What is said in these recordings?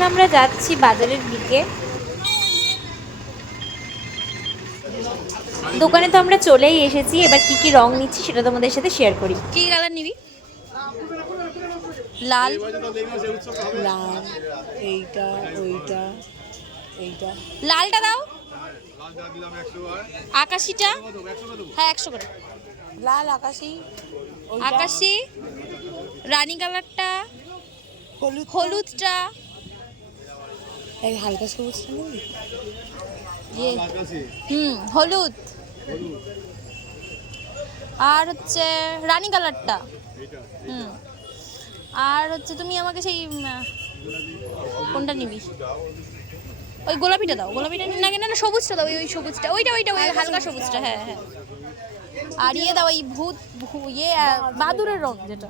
এখন আমরা যাচ্ছি বাজারের দিকে। দোকানে তো আমরা চলেই এসেছি, এবার কি কি রং নিচ্ছি সেটা তোমাদের সাথে শেয়ার করি। কি কালার নিবি? লাল, লাল, এইটা, ওইটা, এইটা। লালটা দাও। আকাশিটা? হ্যাঁ 100 করে। লাল আকাশি, আকাশি, রানী কালারটা, হলুদ, হলুদটা, এই হালকা সবুজটা নিবি? হলুদ, আর হচ্ছে রানী কালারটা। আর হচ্ছে তুমি আমাকে সেই কোনটা নিবি? ওই গোলাপিটা দাও। গোলাপিটা না, না সবুজটা দাও। ওই সবুজটা, ওইটা ওইটা ওই হালকা সবুজটা। হ্যাঁ হ্যাঁ। আর ইয়ে দাও, ওই ইয়ে বাদুরের রং যেটা,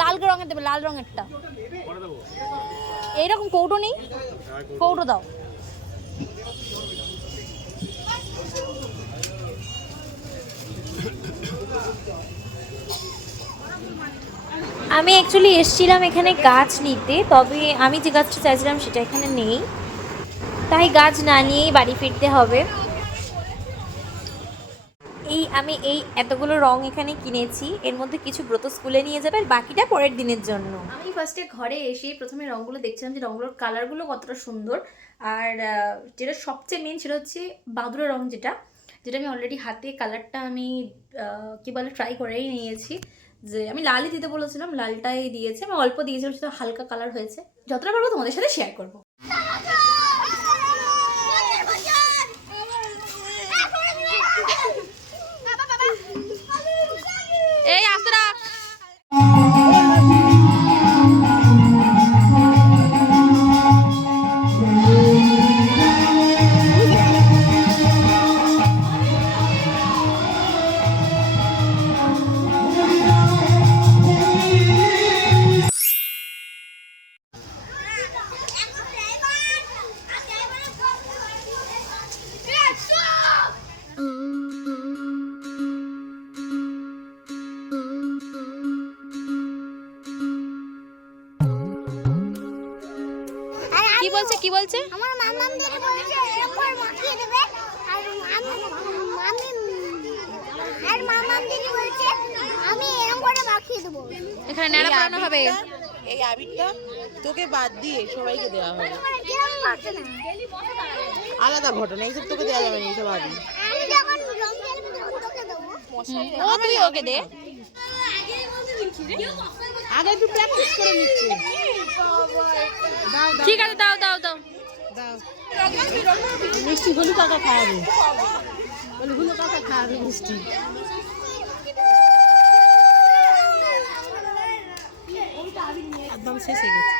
লাল রঙের দেবে, লাল রঙেরটা। এইরকম কৌটো নেই? কৌটো দাও। আমি অ্যাকচুয়ালি এসেছিলাম এখানে গাছ নিতে, তবে আমি যে গাছটা চাইছিলাম সেটা এখানে নেই, তাই গাছ না নিয়েই বাড়ি ফিরতে হবে। আমি এই এতগুলো রং এখানে কিনেছি, এর মধ্যে কিছু ব্রত স্কুলে নিয়ে যাবে আর বাকিটা পরের দিনের জন্য। আমি ফার্স্টে ঘরে এসে প্রথমে রঙগুলো দেখছিলাম যে রঙগুলোর কালারগুলো কতটা সুন্দর। আর যেটা সবচেয়ে মেন সেটা হচ্ছে বাদুড়ের রং, যেটা আমি অলরেডি হাতে কালারটা আমি কী বলে ট্রাই করেই নিয়েছি। যে আমি লালই দিতে বলেছিলাম, লালটাই দিয়েছি। আমি অল্প দিয়েছিলাম, সেটা হালকা কালার হয়েছে। যতটা পারবো তোমাদের সাথে শেয়ার করবো। এই আসতে রাখ। কি বলছে? আমার মামামদের বলছে এরপর মাখিয়ে দেবে। আর মামামদের বলছে আমি এরকম করে মাখিয়ে দেবো। এখানে নেড়া পড়ানো হবে। এই আবিরটা তোকে বাদ দিয়ে সবাইকে দেওয়া হবে। আলাদা ঘটনা, এইসব তোকে দেওয়া যাবে না, এইসব আবির। আমি যখন রং খেলবো তখন তোকে দেবো। ও তুই ওকে দে। আগে একটু প্র্যাকটিস করে নিচ্ছি। ঠিক আছে, দাও দাও দাও দাও। মিষ্টি হলু কাকা খাওয়াবে, হলু কাকা খাওয়াবে মিষ্টি। একদম শেষ হয়ে গেছে।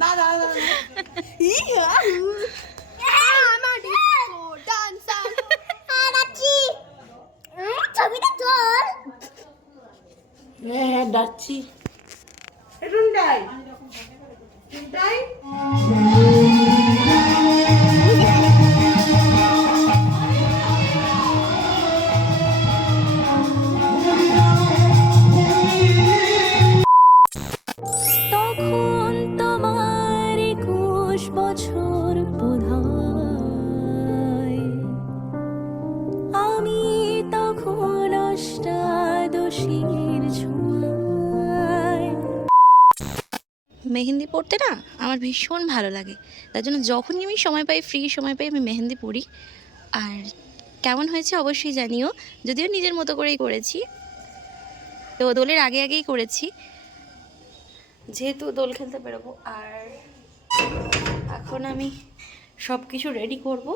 না না না হ্যাঁ ডাকছি। তখন তোমার 21 বছর বোধহয়, আমি তখন অষ্টাদশীর ছোঁয়ায়। মেহেন্দি পড়তে না আমার ভীষণ ভালো লাগে, তার জন্য যখনই আমি সময় পাই, ফ্রি সময় পাই, আমি মেহেন্দি পড়ি। আর কেমন হয়েছে অবশ্যই জানিও, যদিও নিজের মতো করেই করেছি, তো দোলের আগে আগেই করেছি, যেহেতু দোল খেলতে বেরোবো। আর এখন আমি সব কিছু রেডি করব।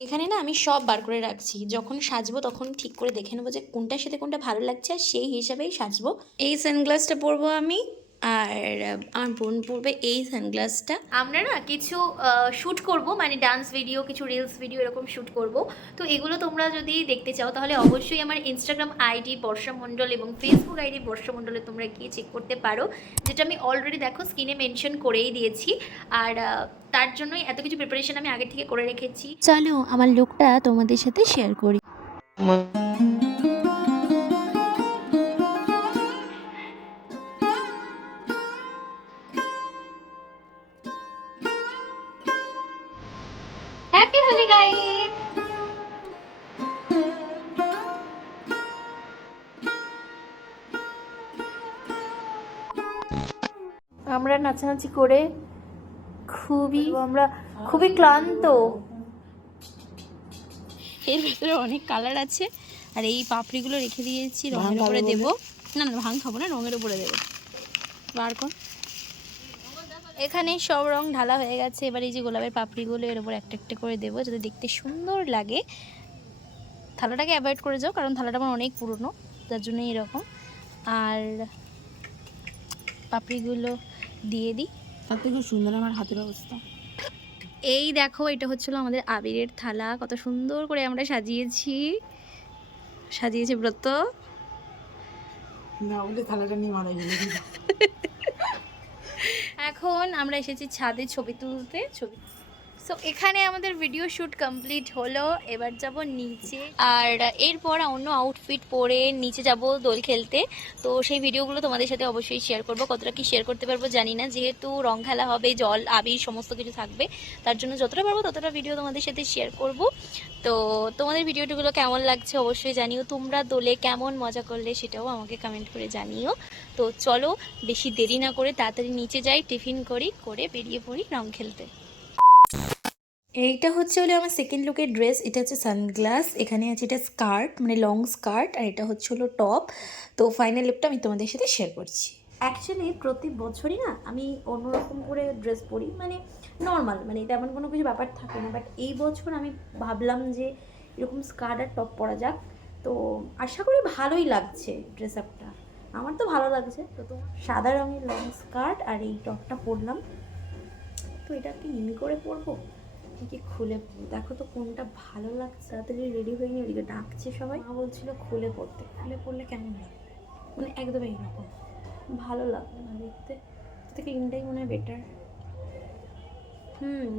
এখানে না আমি সব বার করে রাখছি, যখন সাজবো তখন ঠিক করে দেখে নেবো যে কোনটার সাথে কোনটা ভালো লাগছে আর সেই হিসাবেই সাজবো। এই সানগ্লাসটা পরবো আমি, আর আমার বোন পরবে এই সানগ্লাসটা। আমরা না কিছু শ্যুট করব, মানে ডান্স ভিডিও, কিছু রিলস ভিডিও এরকম শ্যুট করব। তো এগুলো তোমরা যদি দেখতে চাও তাহলে অবশ্যই আমার ইনস্টাগ্রাম আইডি বর্ষা মণ্ডল এবং ফেসবুক আইডি বর্ষা মণ্ডলে তোমরা গিয়ে চেক করতে পারো, যেটা আমি অলরেডি দেখো স্ক্রিনে মেনশন করেই দিয়েছি। আর তার জন্যই এত কিছু প্রিপারেশন আমি আগে থেকে করে রেখেছি। চলো আমার লুকটা তোমাদের সাথে শেয়ার করি। Happy Holi guys! আমরা নাচানাচি করে আমরা খুবই ক্লান্ত। এর ভিতরে অনেক কালার আছে, আর এই পাপড়িগুলো রেখে দিয়েছি রঙের উপরে দেবো। না না, ভাঙ খাবো না, রঙের উপরে দেবো। বার কর। এখানে সব রং ঢালা হয়ে গেছে, এবার এই যে গোলাপের পাপড়িগুলো এর উপর একটা একটা করে দেবো যাতে দেখতে সুন্দর লাগে। থালাটাকে অ্যাভয়েড করে যাও, কারণ থালাটা আমার অনেক পুরনো, তার জন্য এরকম। আর পাপড়িগুলো দিয়ে দিই, তাতে খুব সুন্দর আমার হাতের অবস্থা। এই দেখো, এটা হচ্ছিল আমাদের আবিরের থালা, কত সুন্দর করে আমরা সাজিয়েছি ব্রত। না বলে থালাটা নিয়ে মারা গেল। এখন আমরা এসেছি ছাদে ছবি তুলতে। সো এখানে আমাদের ভিডিও শ্যুট কমপ্লিট হলো, এবার যাব নিচে। আর এরপর অন্য আউটফিট পরে নিচে যাব দোল খেলতে। তো সেই ভিডিওগুলো তোমাদের সাথে অবশ্যই শেয়ার করব, কতটা কি শেয়ার করতে পারবো জানি না, যেহেতু রং খেলা হবে, জল আবির সমস্ত কিছু থাকবে, তার জন্য যতটা পারবো ততটা ভিডিও তোমাদের সাথে শেয়ার করব। তো তোমাদের ভিডিওগুলো কেমন লাগছে অবশ্যই জানিও, তোমরা দোলে কেমন মজা করলে সেটাও আমাকে কমেন্ট করে জানিও। তো চলো বেশি দেরি না করে তাড়াতাড়ি নিচে যাই, টিফিন করে বেরিয়ে পড়ি রং খেলতে। এইটা হচ্ছে হলো আমার সেকেন্ড লুকের ড্রেস। এটা হচ্ছে সানগ্লাস, এখানে আছে এটা স্কার্ট, মানে লং স্কার্ট, আর এটা হচ্ছে হলো টপ। তো ফাইনাল লুকটা আমি তোমাদের সাথে শেয়ার করছি। অ্যাকচুয়ালি প্রতি বছরই না আমি অন্যরকম করে ড্রেস পরি, মানে নর্মাল, মানে তেমন কোনো কিছু ব্যাপার থাকে না, বাট এই বছর আমি ভাবলাম যে এরকম স্কার্ট আর টপ পরা যাক। তো আশা করি ভালোই লাগছে ড্রেস আপটা, আমার তো ভালো লাগছে। তো সাদা রঙের লং স্কার্ট আর এই টপটা পরলাম। তো এটা কি ইমি করে পরবো কি খুলে পরবো, দেখো তো কোনটা ভালো লাগছে। তাড়াতাড়ি রেডি হয়ে নিয়ে ওদিকে ডাকছে সবাই, মা বলছিল খুলে পরলে কেমন লাগবে, মানে একদম এইরকম ভালো লাগবে না দেখতে, থেকে ইনটাই মনে হয় বেটার।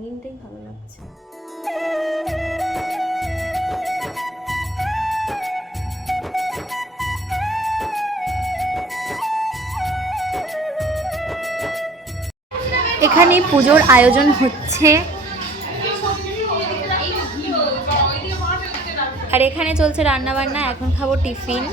ইনটাই ভালো লাগছে। এখানে পুজোর আয়োজন হচ্ছে, আর এখানে চলছে রান্না বান্না। এখন খাবো টিফিন।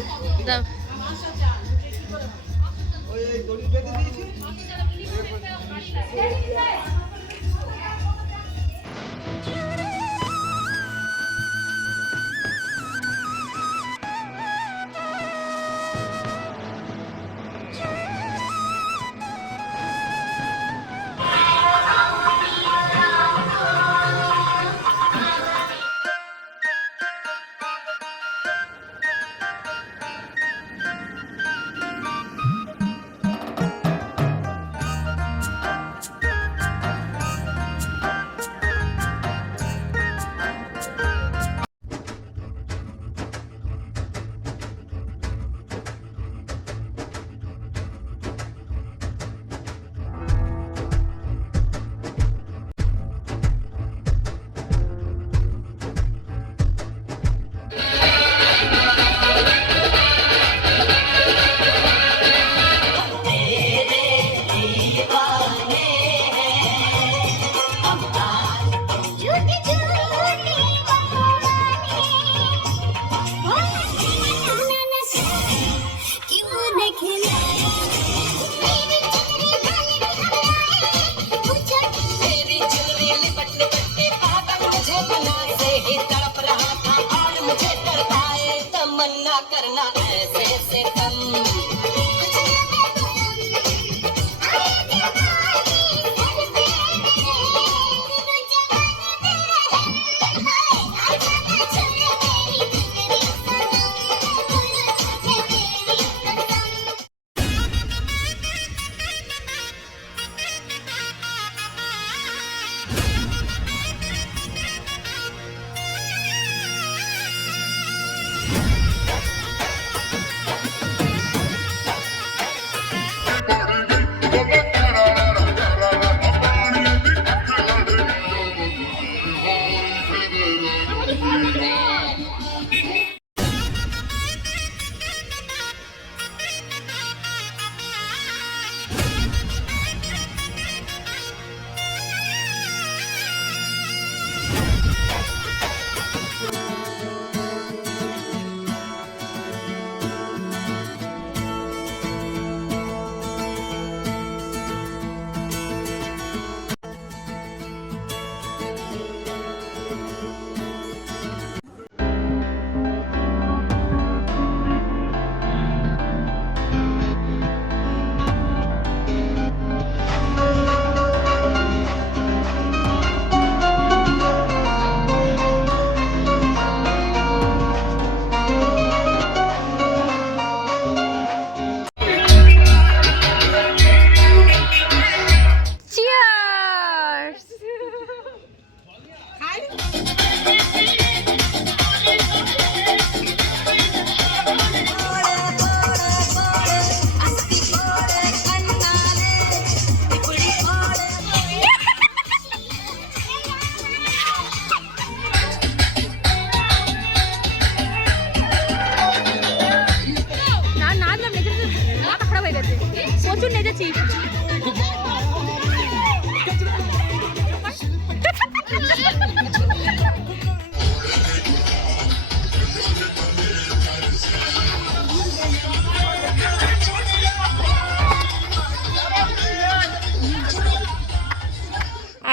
গেছি।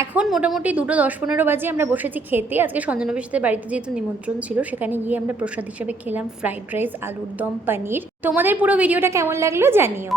এখন মোটামুটি 2:10-15 বাজে, আমরা বসেছি খেতে। আজকে সঞ্জনবের সাথে বাড়িতে যেহেতু নিমন্ত্রণ ছিল, সেখানে গিয়ে আমরা প্রসাদ হিসাবে খেলাম ফ্রাইড রাইস, আলুর দম, পনির। তোমাদের পুরো ভিডিওটা কেমন লাগলো জানিও।